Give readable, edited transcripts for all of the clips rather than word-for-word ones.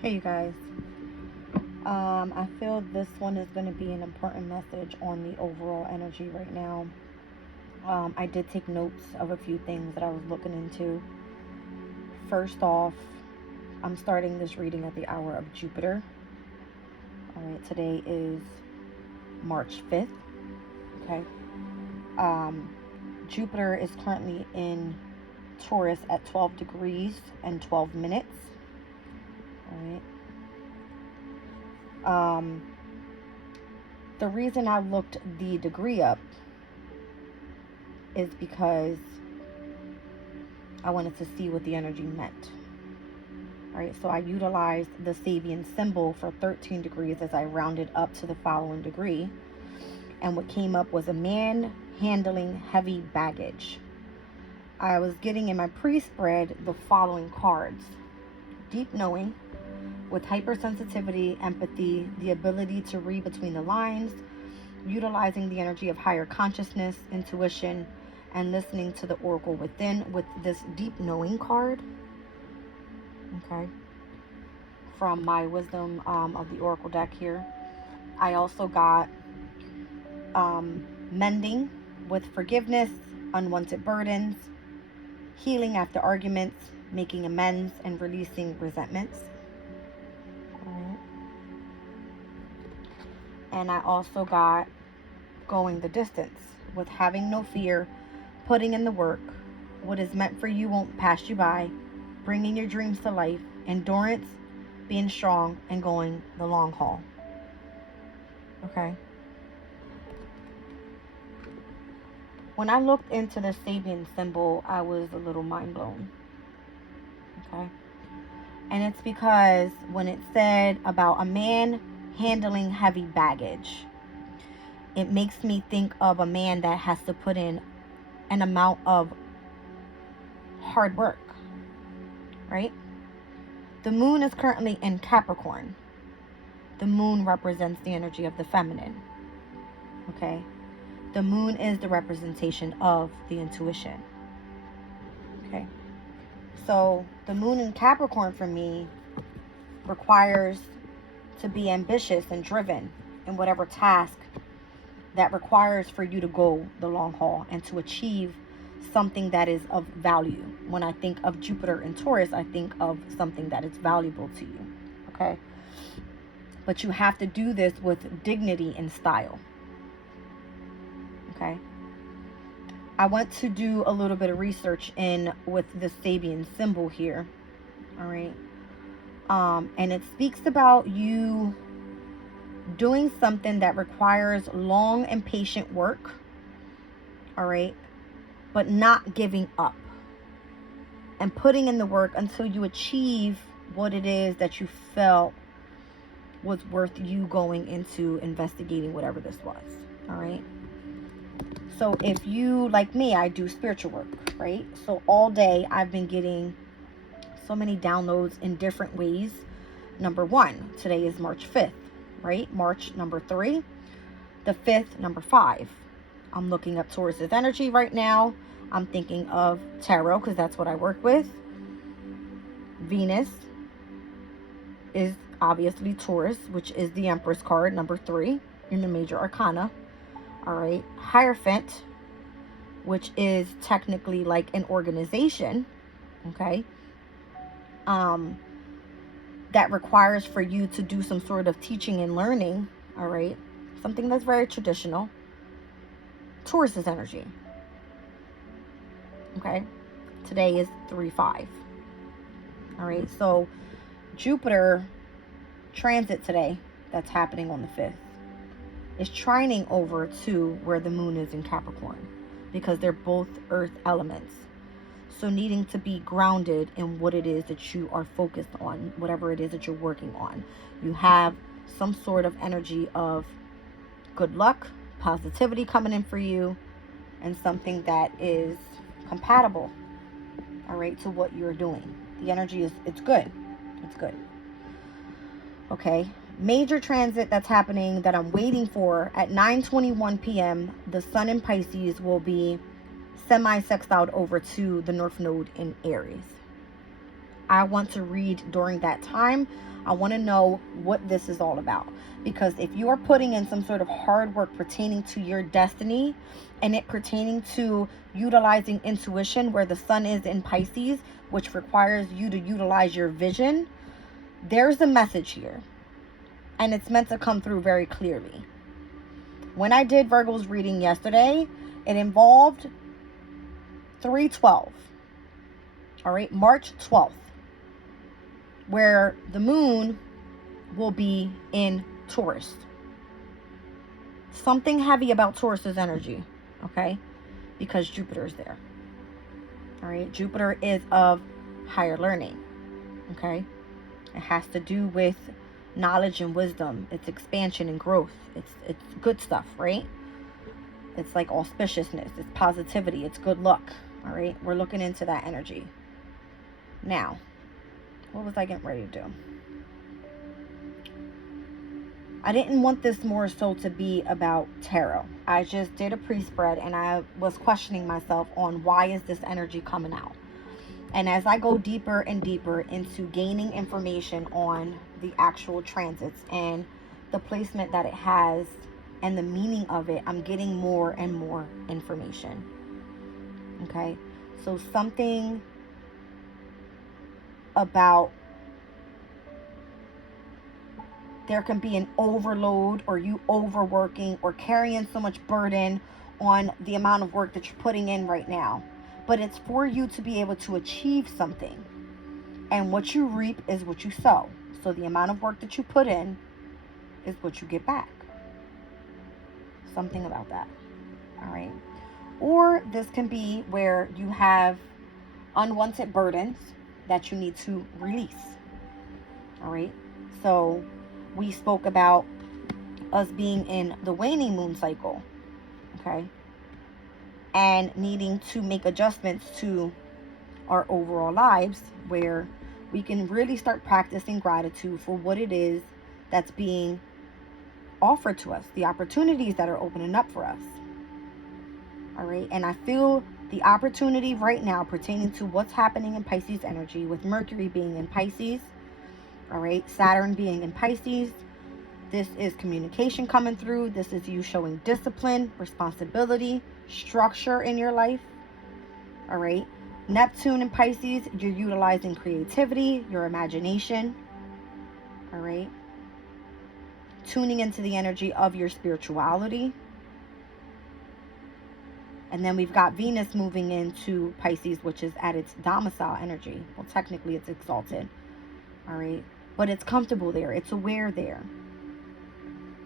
Hey, you guys. I feel this one is going to be an important message on the overall energy right now. I did take notes of a few things that I was looking into. First off, I'm starting this reading at the hour of Jupiter. All right, today is March 5th. Okay. Um, Jupiter is currently in Taurus at 12 degrees and 12 minutes. All right. The reason I looked the degree up is because I wanted to see what the energy meant. All right, so I utilized the Sabian symbol for 13 degrees as I rounded up to the following degree. And what came up was a man handling heavy baggage. I was getting in my pre-spread the following cards: deep knowing, with hypersensitivity, empathy, the ability to read between the lines, utilizing the energy of higher consciousness, intuition, and listening to the oracle within with this deep knowing card. Okay. From my wisdom of the oracle deck here. I also got mending with forgiveness, unwanted burdens, healing after arguments, making amends, and releasing resentments. Alright. And I also got going the distance with having no fear, putting in the work. What is meant for you won't pass you by, bringing your dreams to life, endurance, being strong, and going the long haul. Okay. When I looked into the Sabian symbol, I was a little mind blown. Okay. And it's because when it said about a man handling heavy baggage, it makes me think of a man that has to put in an amount of hard work, right? The moon is currently in Capricorn. The moon represents the energy of the feminine. Okay. The moon is the representation of the intuition. Okay. So the moon in Capricorn for me requires to be ambitious and driven in whatever task that requires for you to go the long haul and to achieve something that is of value. When I think of Jupiter in Taurus, I think of something that is valuable to you. Okay. But you have to do this with dignity and style. Okay. I went to do a little bit of research in with the Sabian symbol here. All right. And it speaks about you doing something that requires long and patient work. All right. But not giving up and putting in the work until you achieve what it is that you felt was worth you going into investigating whatever this was. All right. So if you, like me, I do spiritual work, right? So all day I've been getting so many downloads in different ways. Number one, today is March 5th, right? March number 3, the 5th, number 5. I'm looking up Taurus's energy right now. I'm thinking of tarot because that's what I work with. Venus is obviously Taurus, which is the Empress card, number 3 in the major arcana. All right. Hierophant, which is technically like an organization. Okay. That requires for you to do some sort of teaching and learning. All right. Something that's very traditional. Taurus's energy. Okay. Today is 3-5. All right. So Jupiter transit today that's happening on the 5th is trining over to where the moon is in Capricorn because they're both earth elements. So needing to be grounded in what it is that you are focused on, whatever it is that you're working on. You have some sort of energy of good luck, positivity coming in for you, and something that is compatible, all right, to what you're doing. The energy is, it's good. It's good. Okay. Major transit that's happening that I'm waiting for at 9:21 p.m. The sun in Pisces will be semi-sextiled over to the North Node in Aries. I want to read during that time. I want to know what this is all about. Because if you are putting in some sort of hard work pertaining to your destiny and it pertaining to utilizing intuition, where the sun is in Pisces, which requires you to utilize your vision, there's a message here. And it's meant to come through very clearly. When I did Virgo's reading yesterday, it involved 3/12. All right, March 12th, where the moon will be in Taurus. Something heavy about Taurus's energy, okay? Because Jupiter is there. All right, Jupiter is of higher learning, okay? It has to do with knowledge and wisdom. It's expansion and growth. It's good stuff, right? It's like auspiciousness. It's positivity. It's good luck. All right, we're looking into that energy. Now, what was I getting ready to do? I didn't want this more so to be about tarot. I just did a pre-spread and I was questioning myself on why is this energy coming out. And as I go deeper and deeper into gaining information on the actual transits and the placement that it has and the meaning of it, I'm getting more and more information. Okay, so something about there can be an overload, or you overworking or carrying so much burden on the amount of work that you're putting in right now. But it's for you to be able to achieve something. And what you reap is what you sow. So the amount of work that you put in is what you get back. Something about that. All right. Or this can be where you have unwanted burdens that you need to release. All right. So we spoke about us being in the waning moon cycle, okay, and needing to make adjustments to our overall lives, where we can really start practicing gratitude for what it is that's being offered to us, the opportunities that are opening up for us. All right, and I feel the opportunity right now pertaining to what's happening in Pisces energy, with Mercury being in Pisces. All right, Saturn being in Pisces. This is communication coming through. This is you showing discipline, responsibility, structure in your life. All right, Neptune in Pisces, you're utilizing creativity, your imagination. All right, tuning into the energy of your spirituality. And then we've got Venus moving into Pisces, which is at its domicile energy. Well, technically it's exalted. All right, but it's comfortable there. It's aware there.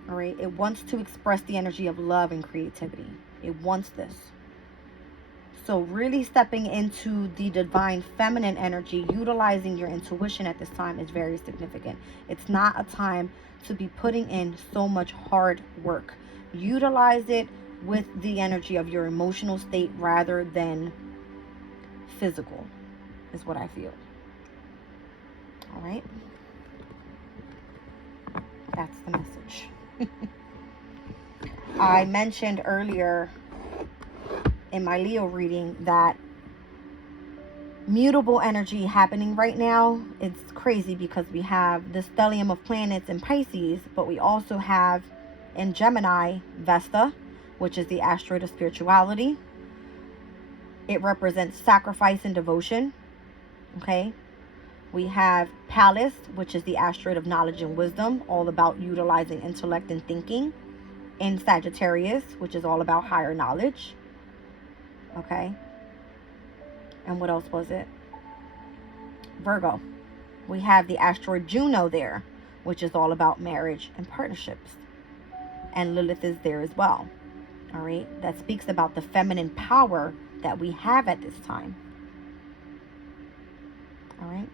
All right, it wants to express the energy of love and creativity. It wants this. So really stepping into the divine feminine energy, utilizing your intuition at this time is very significant. It's not a time to be putting in so much hard work. Utilize it with the energy of your emotional state rather than physical, is what I feel. All right, that's the message. I mentioned earlier in my Leo reading that mutable energy happening right now. It's crazy because we have the stellium of planets in Pisces, but we also have in Gemini Vesta, which is the asteroid of spirituality. It represents sacrifice and devotion. Okay, we have Pallas, which is the asteroid of knowledge and wisdom, all about utilizing intellect and thinking. In Sagittarius, which is all about higher knowledge. Okay, and what else was it? Virgo, we have the asteroid Juno there, which is all about marriage and partnerships. And Lilith is there as well. All right, that speaks about the feminine power that we have at this time. All right,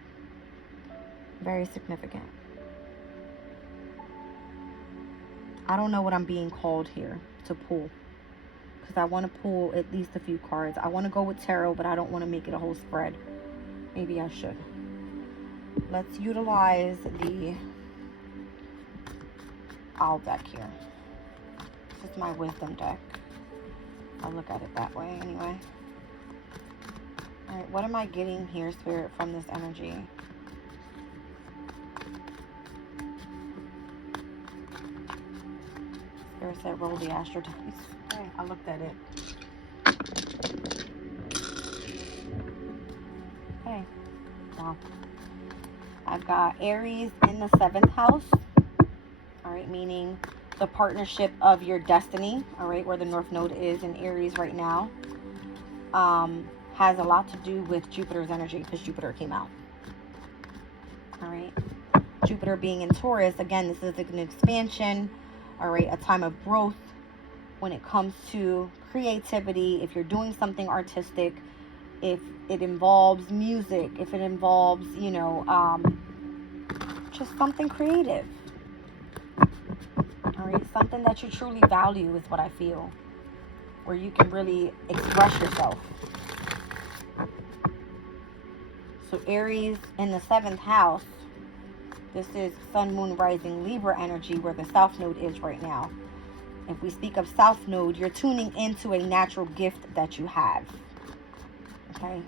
very significant. I don't know what I'm being called here to pull, because I want to pull at least a few cards. I want to go with tarot, but I don't want to make it a whole spread. Maybe I should. Let's utilize the owl deck here. This is my wisdom deck. I'll look at it that way anyway. All right, what am I getting here, Spirit, from this energy? Spirit said roll the astral dice. Okay, I looked at it. Okay, wow. I've got Aries in the 7th house. All right, meaning the partnership of your destiny. All right, where the North Node is in Aries right now. Has a lot to do with Jupiter's energy because Jupiter came out. All right. Jupiter being in Taurus, again, this is an expansion, all right, a time of growth when it comes to creativity. If you're doing something artistic, if it involves music, if it involves, you know, just something creative, all right, something that you truly value is what I feel, where you can really express yourself. So Aries in the 7th house, this is Sun, Moon, Rising, Libra energy, where the South Node is right now. If we speak of South Node, you're tuning into a natural gift that you have. Okay?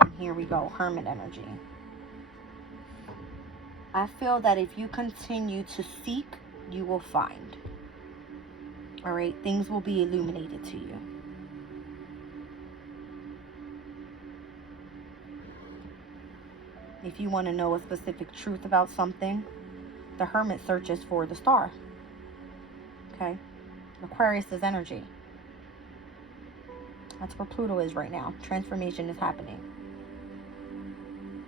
And here we go, Hermit energy. I feel that if you continue to seek, you will find. All right? Things will be illuminated to you. If you want to know a specific truth about something, the Hermit searches for the star. Okay? Aquarius is energy. That's where Pluto is right now. Transformation is happening.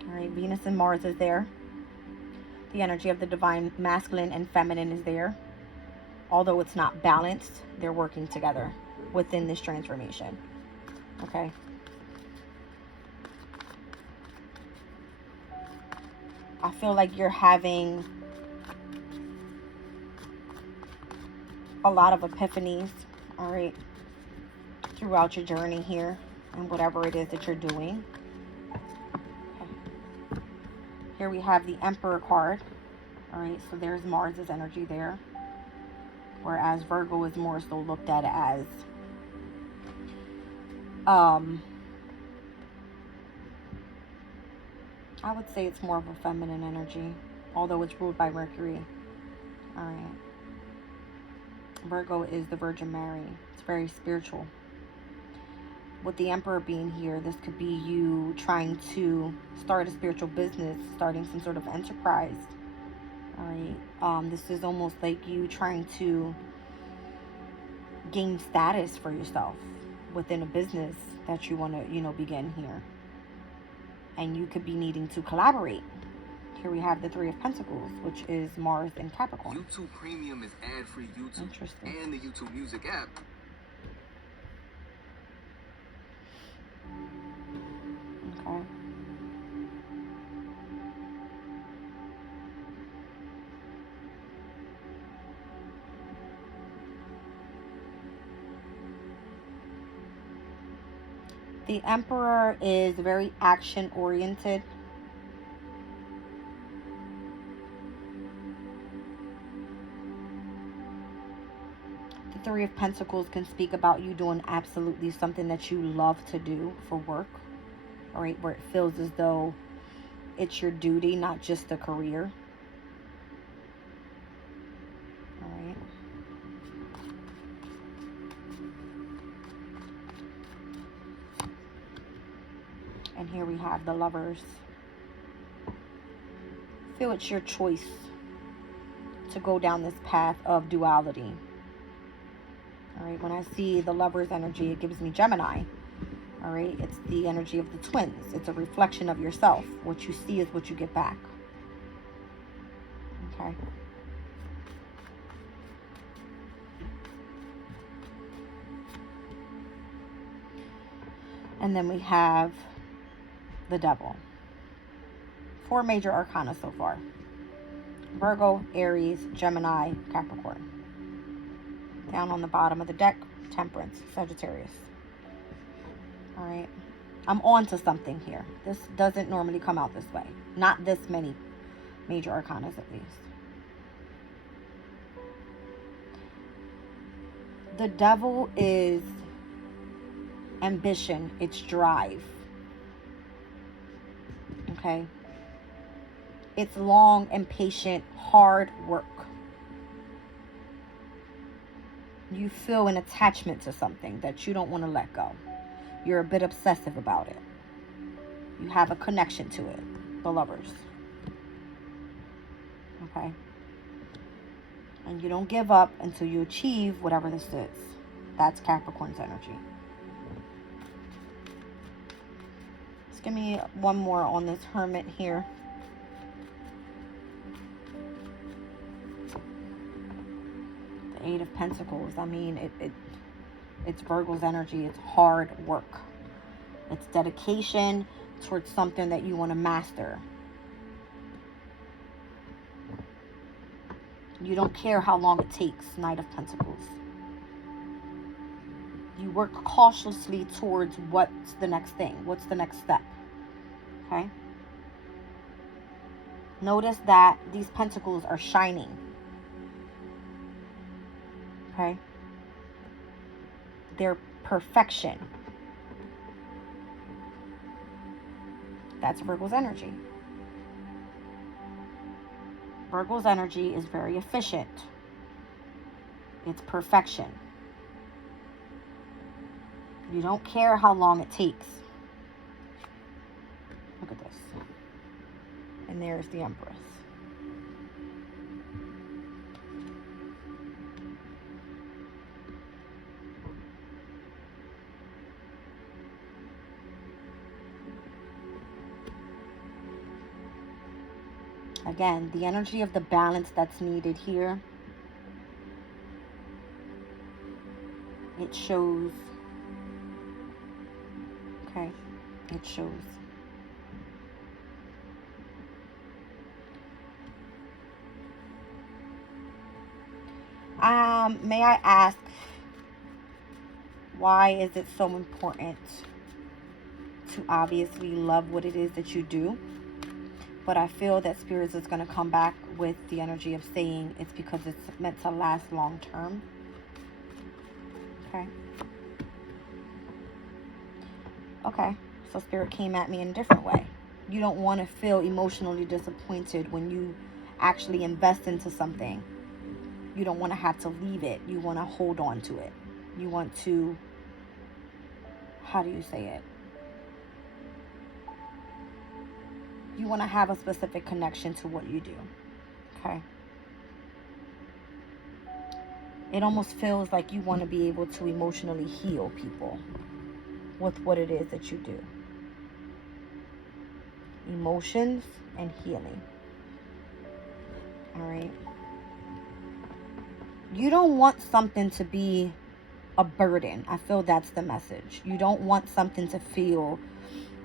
All right, Venus and Mars is there. The energy of the divine masculine and feminine is there. Although it's not balanced, they're working together within this transformation. Okay? I feel like you're having a lot of epiphanies, all right, throughout your journey here and whatever it is that you're doing. Okay. Here we have the Emperor card, all right, so there's Mars's energy there, whereas Virgo is more so looked at as I would say it's more of a feminine energy, although it's ruled by Mercury. All right. Virgo is the Virgin Mary. It's very spiritual. With the Emperor being here, this could be you trying to start a spiritual business, starting some sort of enterprise. All right. This is almost like you trying to gain status for yourself within a business that you want to, you know, begin here. And you could be needing to collaborate. Here we have the Three of Pentacles, which is Mars and Capricorn. YouTube Premium is ad-free YouTube. Interesting. And the YouTube Music app. Okay. The Emperor is very action-oriented. The Three of Pentacles can speak about you doing absolutely something that you love to do for work. All right, where it feels as though it's your duty, not just a career. All right. And here we have the Lovers. Feel it's your choice to go down this path of duality. All right, when I see the Lovers energy, it gives me Gemini. All right, it's the energy of the twins. It's a reflection of yourself. What you see is what you get back. Okay. And then we have the Devil. 4 major arcana so far. Virgo, Aries, Gemini, Capricorn. Down on the bottom of the deck, Temperance, Sagittarius. All right. I'm on to something here. This doesn't normally come out this way. Not this many major arcanas, at least. The Devil is ambition. It's drive. Okay. It's long and patient, hard work. You feel an attachment to something that you don't want to let go. You're a bit obsessive about it. You have a connection to it. The Lovers. Okay? And you don't give up until you achieve whatever this is. That's Capricorn's energy. Just give me one more on this Hermit here. The Eight of Pentacles. I mean, it's Virgo's energy. It's hard work. It's dedication towards something that you want to master. You don't care how long it takes, Knight of Pentacles. You work cautiously towards what's the next thing, what's the next step, okay? Notice that these pentacles are shining, okay? They're perfection. That's Virgo's energy. Virgo's energy is very efficient. It's perfection. You don't care how long it takes. Look at this. And there's the Empress. Again, the energy of the balance that's needed here. It shows. Okay, it shows. May I ask, why is it so important to obviously love what it is that you do? But I feel that Spirits is going to come back with the energy of saying it's because it's meant to last long term. Okay. Okay. So Spirit came at me in a different way. You don't want to feel emotionally disappointed when you actually invest into something. You don't want to have to leave it. You want to hold on to it. You want to, how do you say it? You want to have a specific connection to what you do. Okay. It almost feels like you want to be able to emotionally heal people with what it is that you do. Emotions and healing. All right. You don't want something to be a burden. I feel that's the message. You don't want something to feel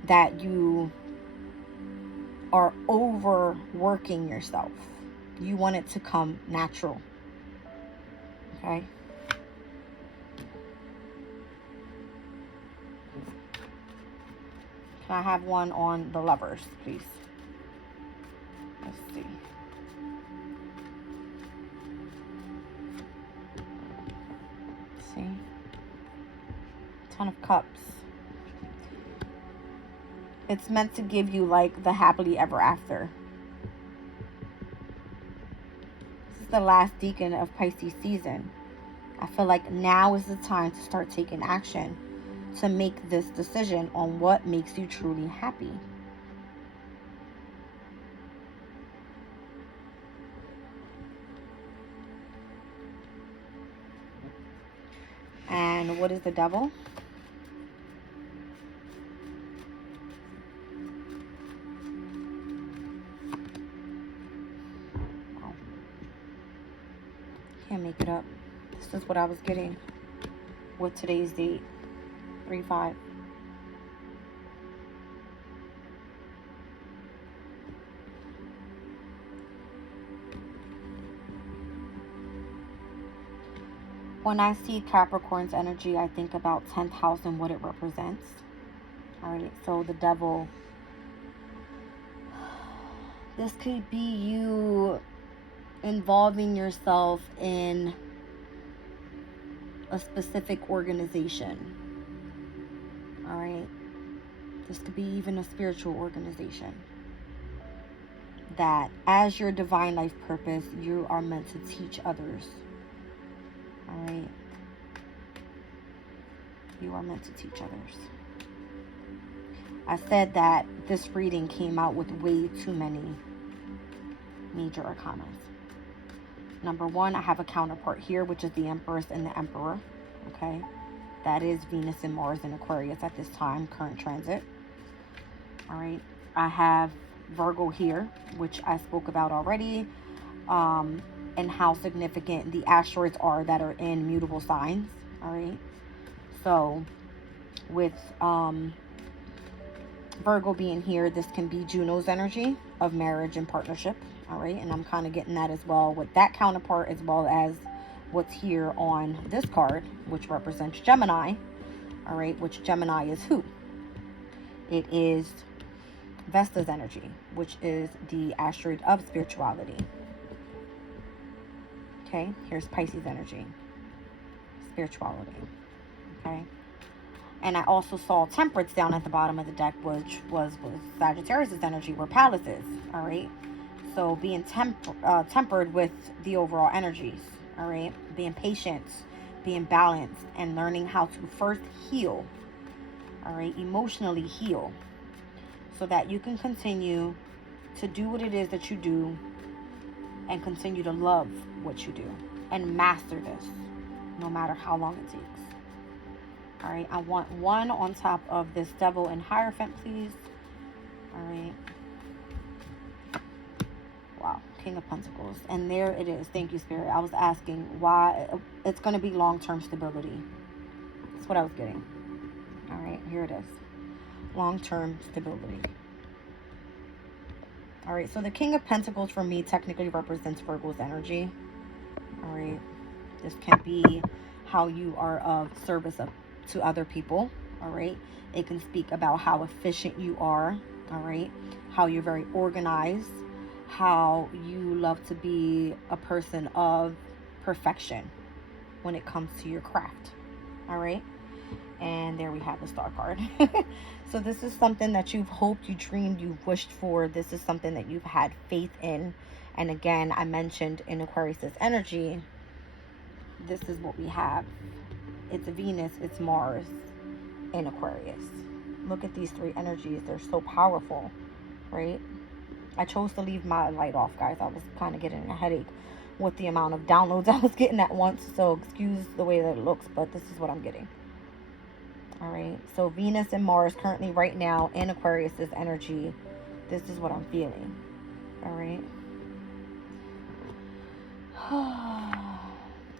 that you are overworking yourself. You want it to come natural. Okay? Can I have one on the Lovers, please? Let's see. See? Ten of Cups. It's meant to give you like the happily ever after. This is the last decan of Pisces season. I feel like now is the time to start taking action to make this decision on what makes you truly happy. And what is the Devil? Oh. Can't make it up. This is what I was getting with today's date. 3-5. When I see Capricorn's energy, I think about 10th house and what it represents. Alright, so the Devil. This could be you involving yourself in a specific organization. Alright, this could be even a spiritual organization. That as your divine life purpose, you are meant to teach others. Alright, You are meant to teach others. I said that this reading came out with way too many major arcanas. Number one, I have a counterpart here, which is the Empress and the Emperor. Okay, that is Venus and Mars in Aquarius at this time, current transit. All right, I have Virgo here, which I spoke about already, and how significant the asteroids are that are in mutable signs. All right, so with Virgo being here, this can be Juno's energy of marriage and partnership. All right, and I'm kind of getting that as well with that counterpart, as well as what's here on this card, which represents Gemini. All right, which Gemini is who? It is Vesta's energy, which is the asteroid of spirituality. Okay, here's Pisces energy, spirituality. Okay, and I also saw Temperance down at the bottom of the deck, which was Sagittarius' energy, where Pallas is. All right, so being tempered with the overall energies. All right, being patient, being balanced, and learning how to first heal. All right, emotionally heal, so that you can continue to do what it is that you do and continue to love what you do and master this, no matter how long it takes. All right, I want one on top of this Devil and Hierophant, please. All right. Wow, King of Pentacles. And there it is. Thank you, Spirit. I was asking why. It's going to be long-term stability. That's what I was getting. All right, here it is. Long-term stability. All right, so the King of Pentacles for me technically represents Virgo's energy. All right, this can be how you are of service to other people. All right, it can speak about how efficient you are. All right, how you're very organized, how you love to be a person of perfection when it comes to your craft. All right, and there we have the Star card. So this is something that you've hoped, you dreamed, you've wished for. This is something that you've had faith in. And again, I mentioned in Aquarius's energy, this is what we have. It's Venus, it's Mars in Aquarius. Look at these three energies. They're so powerful, right? I chose to leave my light off, guys. I was kind of getting a headache with the amount of downloads I was getting at once. So excuse the way that it looks, but this is what I'm getting. All right, so Venus and Mars currently right now in Aquarius's energy. This is what I'm feeling. All right.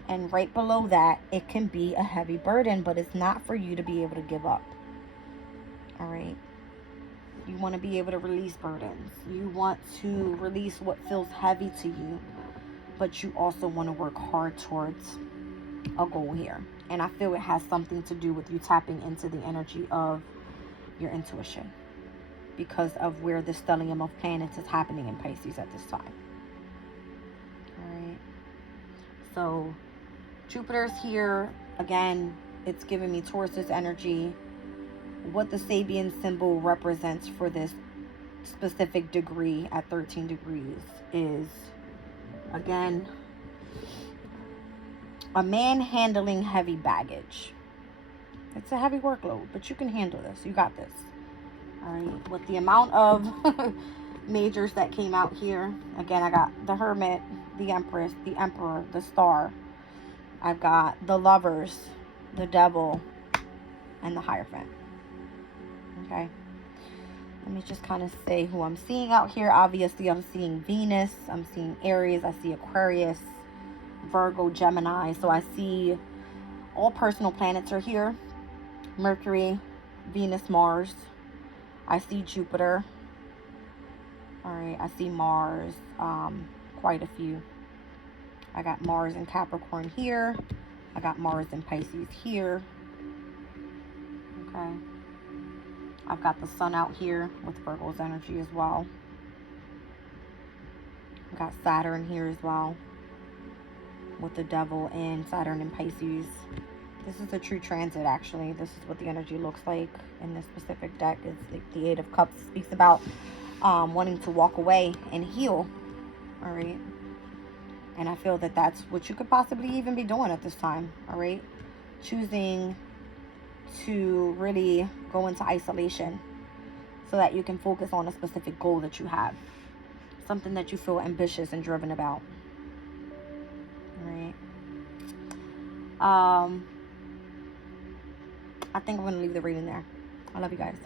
And right below that, it can be a heavy burden, but it's not for you to be able to give up. All right. You want to be able to release burdens. You want to release what feels heavy to you, but you also want to work hard towards a goal here. And I feel it has something to do with you tapping into the energy of your intuition, because of where the stellium of planets is happening in Pisces at this time. All right. So Jupiter's here. Again, it's giving me Taurus's energy. What the Sabian symbol represents for this specific degree at 13 degrees is, again, a man handling heavy baggage. It's a heavy workload, but you can handle this. You got this. All right. With the amount of majors that came out here, again, I got the Hermit, the Empress, the Emperor, the Star. I've got the Lovers, the Devil, and the Hierophant. Okay. Let me just kind of say who I'm seeing out here. Obviously, I'm seeing Venus. I'm seeing Aries. I see Aquarius, Virgo, Gemini. So I see all personal planets are here. Mercury, Venus, Mars. I see Jupiter. All right, I see Mars. Quite a few. I got Mars in Capricorn here. I got Mars in Pisces here. Okay. I've got the Sun out here with Virgo's energy as well. I've got Saturn here as well, with the Devil and Saturn and Pisces. This is a true transit, actually. This is what the energy looks like in this specific deck. It's like the Eight of Cups. It speaks about wanting to walk away and heal. All right. And I feel that that's what you could possibly even be doing at this time. All right. Choosing to really go into isolation so that you can focus on a specific goal that you have, something that you feel ambitious and driven about. All right. I think I'm going to leave the reading there. I love you guys.